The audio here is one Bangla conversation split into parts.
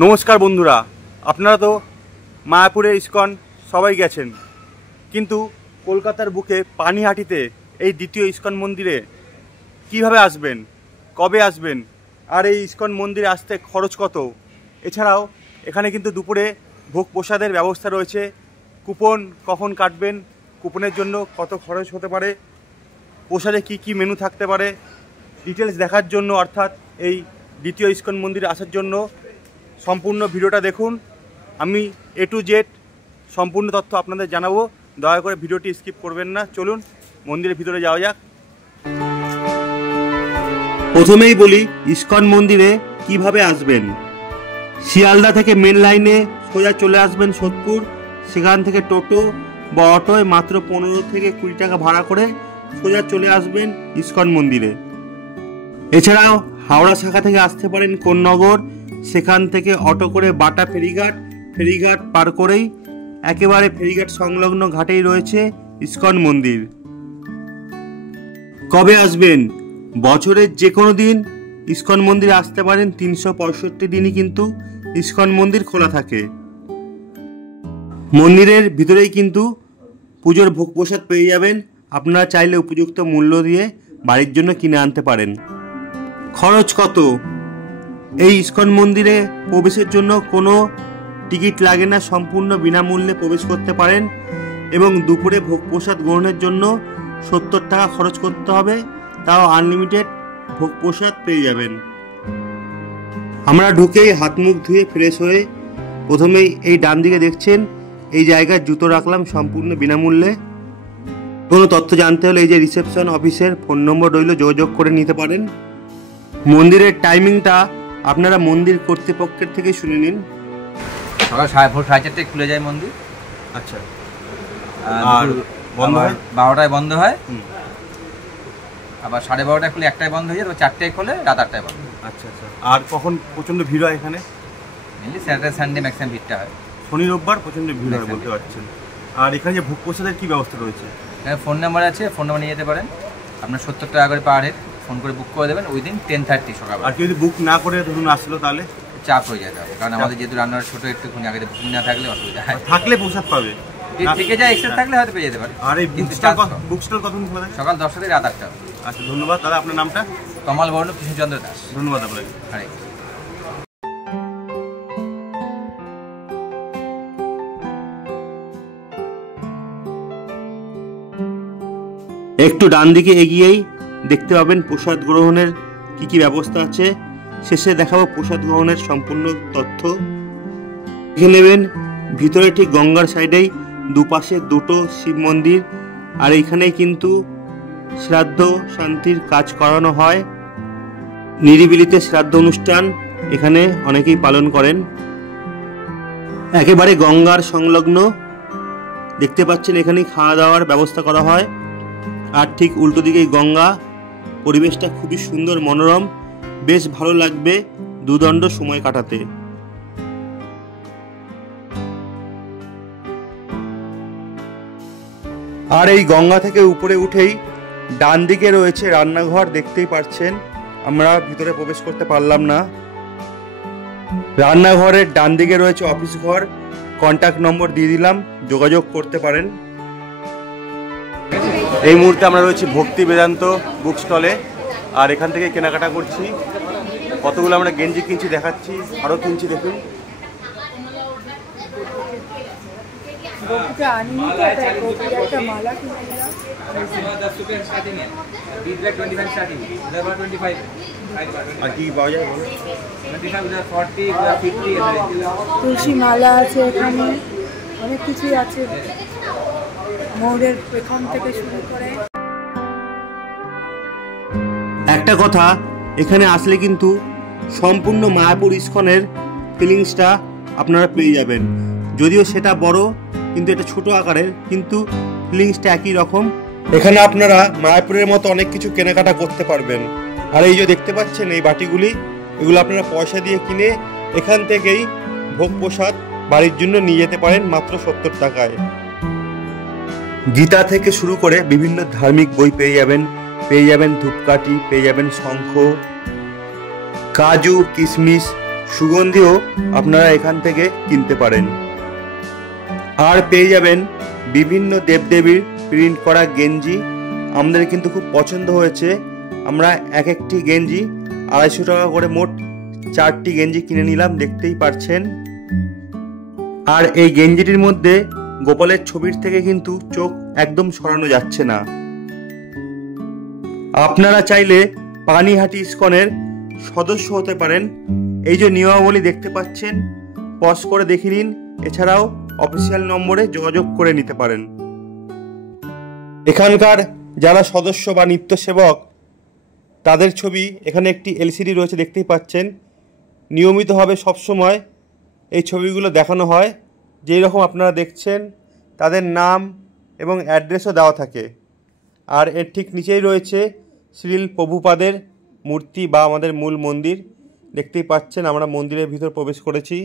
নমস্কার বন্ধুরা, আপনারা তো মায়াপুরের ইস্কন সবাই গেছেন, কিন্তু কলকাতার বুকে পানিহাটিতে এই দ্বিতীয় ইস্কন মন্দিরে কিভাবে আসবেন, কবে আসবেন, আর এই ইস্কন মন্দিরে আসতে খরচ কত? এছাড়াও এখানে কিন্তু দুপুরে ভোগ প্রসাদের ব্যবস্থা রয়েছে। কুপন কখন কাটবেন, কুপনের জন্য কত খরচ হতে পারে, প্রসাদে কি কি মেনু থাকতে পারে, ডিটেলস দেখার জন্য অর্থাৎ এই দ্বিতীয় ইস্কন মন্দিরে আসার জন্য সম্পূর্ণ ভিডিওটা দেখুন। আমি A to Z সম্পূর্ণ তথ্য আপনাদের জানাবো, দয়া করে ভিডিওটি স্কিপ করবেন না। চলুন মন্দিরের ভিতরে যাওয়া যাক। প্রথমেই বলি ইস্কন মন্দিরে কিভাবে আসবেন। শিয়ালদা থেকে মেন লাইনে সোজা চলে আসবেন সোদপুর, সেখান থেকে টোটো বা অটোয় মাত্র 15 থেকে 20 টাকা ভাড়া করে সোজা চলে আসবেন ইস্কন মন্দিরে। এছাড়াও হাওড়া শাখা থেকে আসতে পারেন কোন্নগর, সেখান থেকে অটো করে বাটা ফেরিঘাট পার করেই একেবারে ফেরিঘাট সংলগ্ন ঘাটেই রয়েছে ইস্কন মন্দির। কবে আসবেন? বছরের যে কোনো দিন ইস্কন মন্দিরে আসতে পারেন। 365 দিনই কিন্তু ইস্কন মন্দির খোলা থাকে। মন্দিরের ভিতরেই কিন্তু পুজোর ভোগ প্রসাদ পেয়ে যাবেন। আপনারা চাইলে উপযুক্ত মূল্য দিয়ে বাড়ির জন্য কিনে আনতে পারেন। খরচ কত? এই ইস্কন মন্দিরে প্রবেশের জন্য কোনো টিকিট লাগে না, সম্পূর্ণ বিনামূল্যে প্রবেশ করতে পারেন এবং দুপুরে ভোগ প্রসাদ গ্রহণের জন্য 70 টাকা খরচ করতে হবে, তাও আনলিমিটেড ভোগ প্রসাদ পেয়ে যাবেন। আমরা ঢুকেই হাত মুখ ধুয়ে ফ্রেশ হয়ে প্রথমেই এই ডান দিকে দেখছেন এই জায়গায় জুতো রাখলাম সম্পূর্ণ বিনামূল্যে। কোনো তথ্য জানতে হলে এই যে রিসেপশন অফিসের ফোন নম্বর রইল, যোগাযোগ করে নিতে পারেন। মন্দিরের টাইমিংটা আপনারা মন্দির কর্তৃপক্ষের থেকে শুনে নিন। সকাল 4:30 খুলে যায় মন্দির। আচ্ছা, আর বন্ধ হয় 12টায় বন্ধ হয়, আবার 12:30টায় খুলে 1টায় বন্ধ হয়ে যায়, তো 4টায় খুলে রাত 8টায় বন্ধ। আচ্ছা আচ্ছা। আর কখন প্রচণ্ড ভিড় হয় এখানে? মেনলি স্যাটারডে সানডে ম্যাক্সিমাম ভিড়টা হয়, শনি রোববার প্রচণ্ড ভিড় হয় বলতে পারছেন। আর এখানে যে ভোগ প্রসাদের কী ব্যবস্থা রয়েছে? এখানে ফোন নাম্বার আছে, ফোন নাম্বার নিয়ে যেতে পারেন। আপনার 70 টাকা করে পার হেড ফোন করে বুক করে দেবেন উইদিন 10:30 সকাল। আর কেউ যদি বুক না করে ধরুন আসলো তাহলে চাপ হয়ে যায়, কারণ আমাদের যেহেতু রান্নার ছোটো একটুখানি আগে বুকিং না থাকলে অসুবিধা হয়। থাকলে প্রসাদ পাবে, থেকে যায় এক্সট্রা থাকলে হয়তো পেয়ে যেতে পারে। আর এই বুক স্টল কতক্ষণ খোলা থাকে? সকাল 10টা থেকে রাত 8টা। আচ্ছা, ধন্যবাদ দাদা। আপনার নামটা? কমল বর্ণ কৃষ্ণচন্দ্র দাস। ধন্যবাদ আপনাকে। হ্যাঁ। একটু ডান দিকে এগিয়েই দেখতে পাবেন প্রসাদ গ্রহণের কি কি ব্যবস্থা আছে। শেষে দেখাবো প্রসাদ গ্রহণের সম্পূর্ণ তথ্য। দেখে নেবেন ভিতরে ঠিক গঙ্গার সাইডেই দুপাশে দুটো শিব মন্দির, আর এইখানেই কিন্তু শ্রাদ্ধ শান্তির কাজ করানো হয়। নিরিবিলিতে শ্রাদ্ধ অনুষ্ঠান এখানে অনেকেই পালন করেন। একেবারে গঙ্গার সংলগ্ন দেখতে পাচ্ছেন, এখানেই খাওয়া দাওয়ার ব্যবস্থা করা হয়। আর ঠিক উল্টো দিকেই গঙ্গা, পরিবেশটা খুবই সুন্দর মনোরম, বেশ ভালো লাগবে দুদণ্ড সময় কাটাতে। আর এই গঙ্গা থেকে উপরে উঠেই ডান দিকে রয়েছে রান্নাঘর, দেখতেই পাচ্ছেন। আমরা ভিতরে প্রবেশ করতে পারলাম না। রান্নাঘরের ডান দিকে রয়েছে অফিস ঘর, কন্ট্যাক্ট নম্বর দিয়ে দিলাম, যোগাযোগ করতে পারেন। এই মুহূর্তে আমরা রয়েছি ভক্তি বেদান্ত বুক স্টলে, আর এখান থেকে কেনাকাটা করছি। কতগুলো আমরা গেঞ্জি কিনছি দেখাচ্ছি, আরও কিনছি দেখুন। আর কি পাওয়া যায়? তুলসী মালা আছে, এখানে অনেক কিছুই আছে, ময়ূরের পেখম থেকে শুরু করে। একটা কথা, এখানে আসলে কিন্তু সম্পূর্ণ মায়াপুর ইস্কনের ফিলিংসটা আপনারা পেয়ে যাবেন। যদিও সেটা বড়, কিন্তু এটা ছোট আকারের, কিন্তু ফিলিংসটা একই রকম। এখানে আপনারা মায়াপুরের মতো অনেক কিছু কেনাকাটা করতে পারবেন। আর এই যে দেখতে পাচ্ছেন এই বাটিগুলি, এগুলো আপনারা পয়সা দিয়ে কিনে এখান থেকেই ভোগ প্রসাদ বাড়ির জন্য নিয়ে যেতে পারেন মাত্র 70 টাকায়। গীতা থেকে শুরু করে বিভিন্ন ধার্মিক বই পেয়ে যাবেন ধূপকাঠি পেয়ে যাবেন, শঙ্খ, কাজু কিশমিশ সুগন্ধিও আপনারা এখান থেকে কিনতে পারেন। আর পেয়ে যাবেন বিভিন্ন দেবদেবীর প্রিন্ট করা গেঞ্জি। আমাদের কিন্তু খুব পছন্দ হয়েছে। আমরা এক একটি গেঞ্জি 250 টাকা করে মোট 4টি গেঞ্জি কিনে নিলাম, দেখতেই পারছেন। আর এই গেঞ্জিটির মধ্যে গোপালের ছবির থেকে কিন্তু চোখ একদম সরানো যাচ্ছে না। আপনারা চাইলে পানিহাটি ইস্কনের সদস্য হতে পারেন। এই যে নিয়মাবলী দেখতে পাচ্ছেন, পজ করে দেখে নিন। এছাড়াও অফিসিয়াল নম্বরে যোগাযোগ করে নিতে পারেন। এখানকার যারা সদস্য বা নিত্য সেবক তাদের ছবি এখানে একটি এলসিডি রয়েছে, দেখতেই পাচ্ছেন। নিয়মিতভাবে সবসময় এই ছবিগুলো দেখানো হয়। যেই রকম আপনারা দেখছেন তাদের নাম এবং অ্যাড্রেসও দেওয়া থাকে। আর এর ঠিক নিচেই রয়েছে শ্রীল প্রভুপাদের মূর্তি বা আমাদের মূল মন্দির। দেখতেই পাচ্ছেন আমরা মন্দিরের ভিতর প্রবেশ করেছি।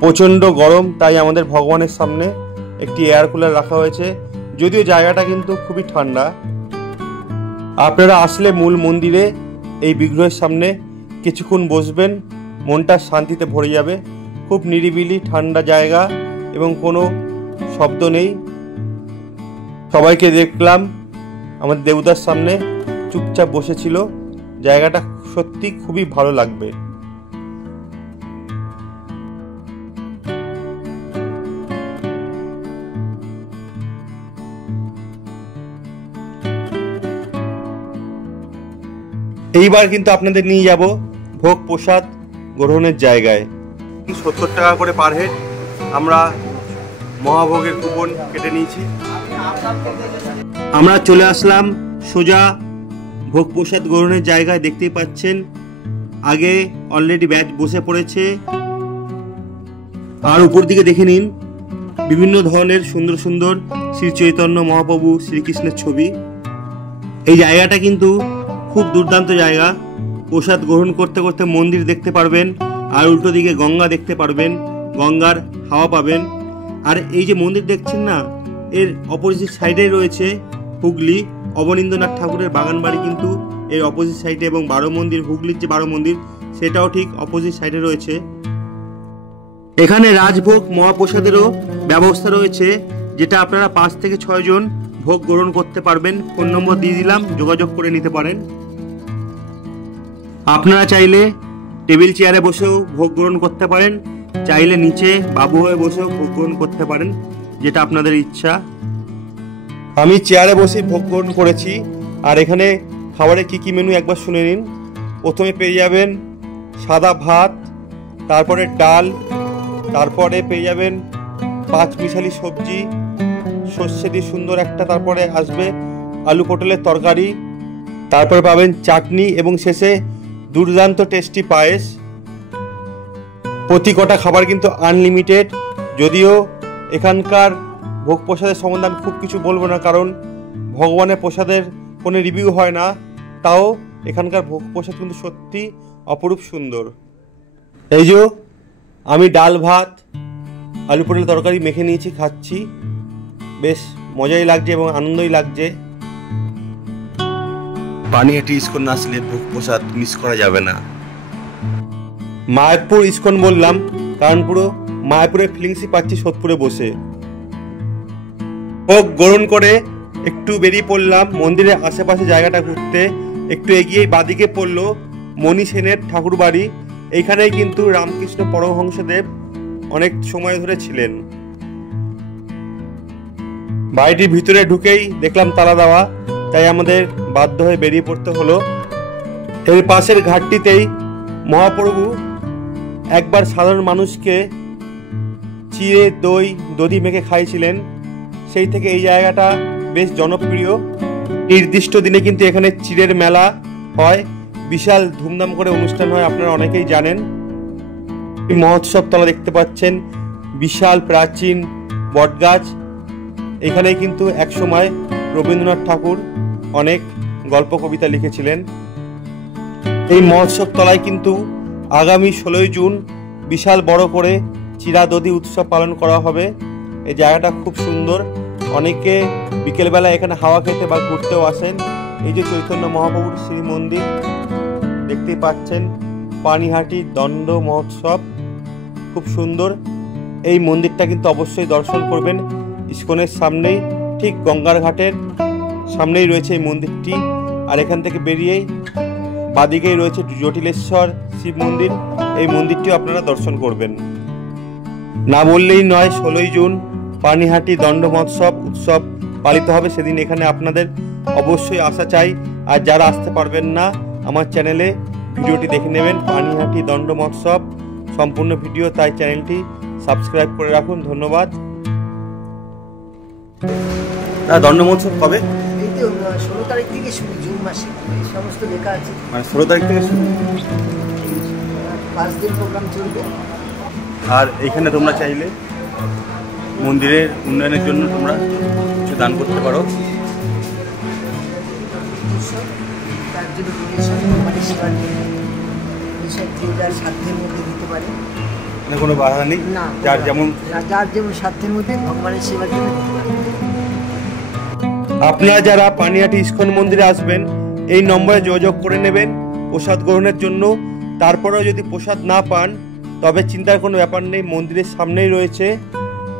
প্রচণ্ড গরম, তাই আমাদের ভগবানের সামনে একটি এয়ার কুলার রাখা হয়েছে, যদিও জায়গাটা কিন্তু খুবই ঠান্ডা। আপনারা আসলে মূল মন্দিরে এই বিগ্রহের সামনে কিছুক্ষণ বসবেন, মনটা শান্তিতে ভরে যাবে। খুব নিরিবিলি ঠান্ডা জায়গা এবং কোনো শব্দ নেই। সবাইকে দেখলাম আমাদের দেবতার সামনে চুপচাপ বসেছিল। জায়গাটা সত্যি খুবই ভালো লাগবে। এইবার কিন্তু আপনাদের নিয়ে যাব ভোগ প্রসাদ গ্রহণের জায়গায়। 70 টাকা করে পার হেড আমরা মহাভোগের কুপন কেটে নিয়েছি। আমরা চলে আসলাম সোজা ভোগ প্রসাদ গ্রহণের জায়গায়। দেখতেই পাচ্ছেন আগে অলরেডি ব্যাচ বসে পড়েছে। আর উপর দিকে দেখে নিন বিভিন্ন ধরনের সুন্দর সুন্দর শ্রী চৈতন্য মহাপ্রভু শ্রীকৃষ্ণের ছবি। এই জায়গাটা কিন্তু খুব দুর্দান্ত জায়গা। প্রসাদ গ্রহণ করতে করতে মন্দির দেখতে পারবেন, আর উল্টো দিকে গঙ্গা দেখতে পারবেন, গঙ্গার হাওয়া পাবেন। আর এই যে মন্দির দেখছেন না, এর অপোজিট সাইডে রয়েছে হুগলি অবনীন্দ্রনাথ ঠাকুরের বাগান বাড়ি, কিন্তু এর অপোজিট সাইডে, এবং 12 মন্দির, হুগলির যে 12 মন্দির সেটাও ঠিক অপোজিট সাইডে রয়েছে। এখানে রাজভোগ মহাপ্রসাদেরও ব্যবস্থা রয়েছে, যেটা আপনারা 5 থেকে 6 জন ভোগ গ্রহণ করতে পারবেন। ফোন নম্বর দিয়ে দিলাম, যোগাযোগ করে নিতে পারেন। আপনারা চাইলে টেবিল চেয়ারে বসেও ভোগ গ্রহণ করতে পারেন, চাইলে নিচে বাবু হয়ে বসেও ভোগ গ্রহণ করতে পারেন, যেটা আপনাদের ইচ্ছা। আমি চেয়ারে বসে ভোগ গ্রহণ করেছি। আর এখানে খাবারে কি কি মেনু একবার শুনে নিন। প্রথমে পেয়ে যাবেন সাদা ভাত, তারপরে ডাল, তারপরে পেয়ে যাবেন 5 মিশালি সবজি, সর্ষে দিয়ে সুন্দর একটা, তারপরে আসবে আলু পটলের তরকারি, তারপরে পাবেন চাটনি এবং শেষে দুর্দান্ত টেস্টি পায়েস। প্রতি কটা খাবার কিন্তু আনলিমিটেড। যদিও এখানকার ভোগ প্রসাদের সম্বন্ধে আমি খুব কিছু বলবো না, কারণ ভগবানের প্রসাদের কোনো রিভিউ হয় না। তাও এখানকার ভোগ প্রসাদ কিন্তু সত্যি অপরূপ সুন্দর। এই যে আমি ডাল ভাত আলু পটলের তরকারি মেখে নিয়েছি, খাচ্ছি। বেশ মজাই লাগছে এবং আনন্দই লাগছে। পানিহাটি ইস্কন না আসলে ভোগ প্রসাদ মিস করা যাবে না। মায়াপুর ইস্কন বললাম কারণ পুরো মায়াপুরের ফিলিংসই পাচ্ছি সোদপুরে বসে। ভোগ গ্রহণ করে একটু বেরিয়ে পড়লাম মন্দিরের আশেপাশে জায়গাটা ঘুরতে। একটু এগিয়েই বাদিকে পড়লো মণি সেনের ঠাকুর বাড়ি। এইখানেই কিন্তু রামকৃষ্ণ পরমহংসদেব অনেক সময় ধরে ছিলেন। বাড়িটির ভিতরে ঢুকেই দেখলাম তালা দেওয়া, তাই আমাদের বাধ্য হয়ে বেরিয়ে পড়তে হলো। এর পাশের ঘাটটিতেই মহাপ্রভু একবার সাধারণ মানুষকে চিড়ে দই দধি মেখে খাইছিলেন। সেই থেকে এই জায়গাটা বেশ জনপ্রিয়। নির্দিষ্ট দিনে কিন্তু এখানে চিড়ের মেলা হয়, বিশাল ধুমধাম করে অনুষ্ঠান হয়, আপনারা অনেকেই জানেন। এই মহোৎসব তলা দেখতে পাচ্ছেন বিশাল প্রাচীন বটগাছ। এখানেই কিন্তু একসময় রবীন্দ্রনাথ ঠাকুর অনেক গল্প কবিতা লিখেছিলেন। এই মহোৎসব তলায় কিন্তু আগামী 16ই জুন বিশাল বড় করে চিড়া দধি উৎসব পালন করা হবে। এই জায়গাটা খুব সুন্দর, অনেকে বিকেলবেলা এখানে হাওয়া খেতে বা ঘুরতেও আসেন। এই যে চৈতন্য মহাপ্রভুর শ্রী মন্দির দেখতেই পাচ্ছেন, পানিহাটি দণ্ড মহোৎসব। খুব সুন্দর এই মন্দিরটা, কিন্তু অবশ্যই দর্শন করবেন। ইস্কনের সামনেই, ঠিক গঙ্গার ঘাটের সামনেই রয়েছে এই মন্দিরটি। আর এখান থেকে বেরিয়েই বাদিকেই রয়েছে জটিলেশ্বর শিব মন্দির। এই মন্দিরটিও আপনারা দর্শন করবেন। না বললেই নয়, 16ই জুন পানিহাটি দণ্ড মহোৎসব উৎসব পালিত হবে। সেদিন এখানে আপনাদের অবশ্যই আসা চাই। আর যারা আসতে পারবেন না, আমার চ্যানেলে ভিডিওটি দেখে নেবেন, পানিহাটি দণ্ড মহোৎসব সম্পূর্ণ ভিডিও, তাই চ্যানেলটি সাবস্ক্রাইব করে রাখুন। ধন্যবাদ। দণ্ড মহোৎসব কবে? এই তো 16 তারিখ থেকে শুরু, জুন মাসে সমস্ত লেখা আছে। মানে 16 তারিখ থেকে শুরু, 5 দিন প্রোগ্রাম চলবে। আর এইখানে তোমরা চাইলে মন্দিরের উন্নয়নের জন্য তোমরা কিছু দান করতে পারো। তার জন্য ডোনেশন মানে সেবার এইসব যে যার সাধ্যের মধ্যে দিতে পারে, মানে কোনো বাধা নেই, না যার যেমন সাধ্যের মধ্যে ভগবানের সেবার জন্য দিতে পারে। আপনারা যারা পানিহাটি ইস্কন মন্দিরে আসবেন, এই নম্বরে যোগাযোগ করে নেবেন প্রসাদ গ্রহণের জন্য। তারপরেও যদি প্রসাদ না পান, তবে চিন্তার কোনো ব্যাপার নেই, মন্দিরের সামনেই রয়েছে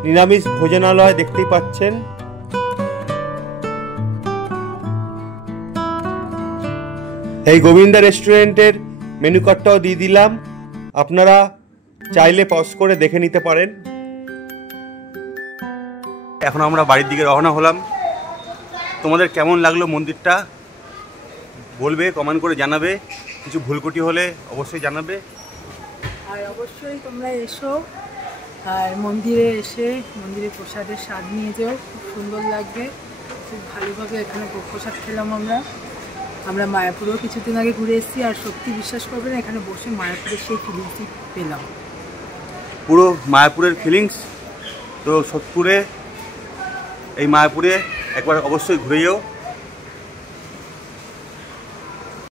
নিরামিষ ভোজনালয়, দেখতেই পাচ্ছেন। এই গোবিন্দা রেস্টুরেন্টের মেনু কার্ডটাও দিয়ে দিলাম, আপনারা চাইলে পজ করে দেখে নিতে পারেন। এখন আমরা বাড়ির দিকে রওনা হলাম। তোমাদের কেমন লাগলো মন্দিরটা বলবে, কমেন্ট করে জানাবে। কিছু ভুলকুটি হলে অবশ্যই জানাবে। আর অবশ্যই তোমরা এসো, আর মন্দিরে এসে মন্দিরে প্রসাদের স্বাদ নিয়ে যাও, খুব সুন্দর লাগবে। খুব ভালোভাবে এখানে প্রসাদ খেলাম আমরা মায়াপুরেও কিছুদিন আগে ঘুরে এসেছি, আর সত্যি বিশ্বাস করবেন এখানে বসে মায়াপুরের সেই ফিলিংসই পেলাম, পুরো মায়াপুরের ফিলিংস। তো সোদপুরে, এই মায়াপুরে একবার অবশ্যই ঘুরে যাও।